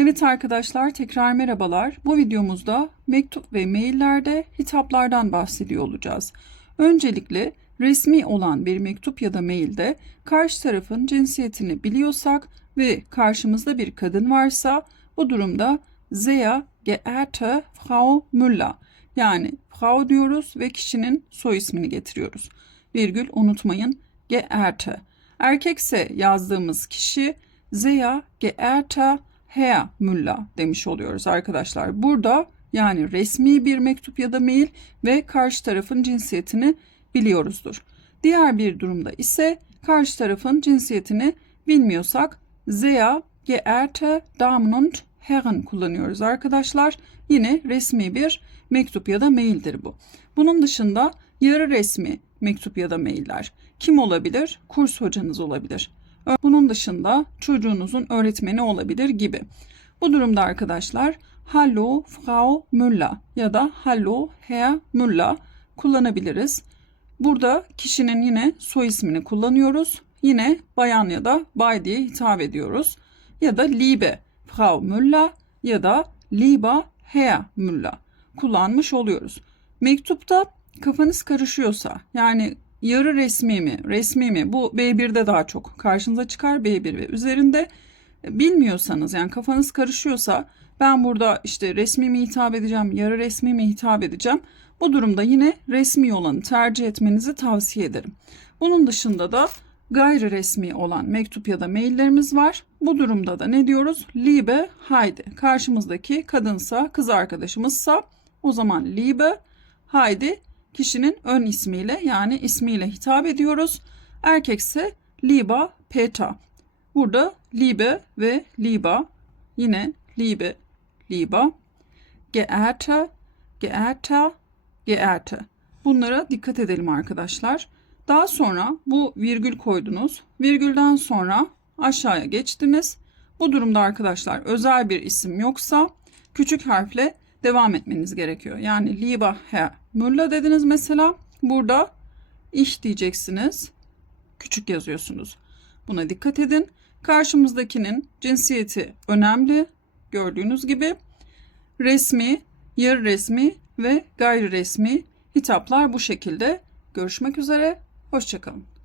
Evet arkadaşlar tekrar merhabalar. Bu videomuzda mektup ve maillerde hitaplardan bahsediyor olacağız. Öncelikle resmi olan bir mektup ya da mailde karşı tarafın cinsiyetini biliyorsak ve karşımızda bir kadın varsa bu durumda sehr geehrte Frau Müller yani Frau diyoruz ve kişinin soy ismini getiriyoruz. Virgül unutmayın geehrte. Erkekse yazdığımız kişi sehr geehrter Herr Müller demiş oluyoruz arkadaşlar. Burada yani resmi bir mektup ya da mail ve karşı tarafın cinsiyetini biliyoruzdur. Diğer bir durumda ise karşı tarafın cinsiyetini bilmiyorsak sehr geehrte Damen und Herren kullanıyoruz arkadaşlar. Yine resmi bir mektup ya da maildir bu. Bunun dışında yarı resmi mektup ya da mailler. Kim olabilir? Kurs hocanız olabilir. Bunun dışında çocuğunuzun öğretmeni olabilir gibi. Bu durumda arkadaşlar Hallo Frau Müller ya da Hallo Herr Müller kullanabiliriz. Burada kişinin yine soy ismini kullanıyoruz. Yine bayan ya da bay diye hitap ediyoruz. Ya da Liebe Frau Müller ya da Lieber Herr Müller kullanmış oluyoruz. Mektupta kafanız karışıyorsa yani yarı resmi mi, resmi mi? Bu B1'de daha çok karşınıza çıkar B1 ve üzerinde bilmiyorsanız yani kafanız karışıyorsa ben burada işte resmi mi hitap edeceğim, yarı resmi mi hitap edeceğim? Bu durumda yine resmi olanı tercih etmenizi tavsiye ederim. Bunun dışında da gayri resmi olan mektup ya da maillerimiz var. Bu durumda da ne diyoruz? Liebe Heidi. Karşımızdaki kadınsa, kız arkadaşımızsa o zaman Liebe Heidi kişinin ön ismiyle yani ismiyle hitap ediyoruz. Erkekse Liba Peter. Burada Liebe ve Liba yine Liebe, Liba, Geehrter, Geehrter, Geehrte. Bunlara dikkat edelim arkadaşlar. Daha sonra bu virgül koydunuz. Virgülden sonra aşağıya geçtiniz. Bu durumda arkadaşlar özel bir isim yoksa küçük harfle devam etmeniz gerekiyor. Yani Lieber Herr Müller dediniz mesela. Burada ich diyeceksiniz. Küçük yazıyorsunuz. Buna dikkat edin. Karşımızdakinin cinsiyeti önemli. Gördüğünüz gibi resmi, yarı resmi ve gayri resmi hitaplar bu şekilde. Görüşmek üzere. Hoşçakalın.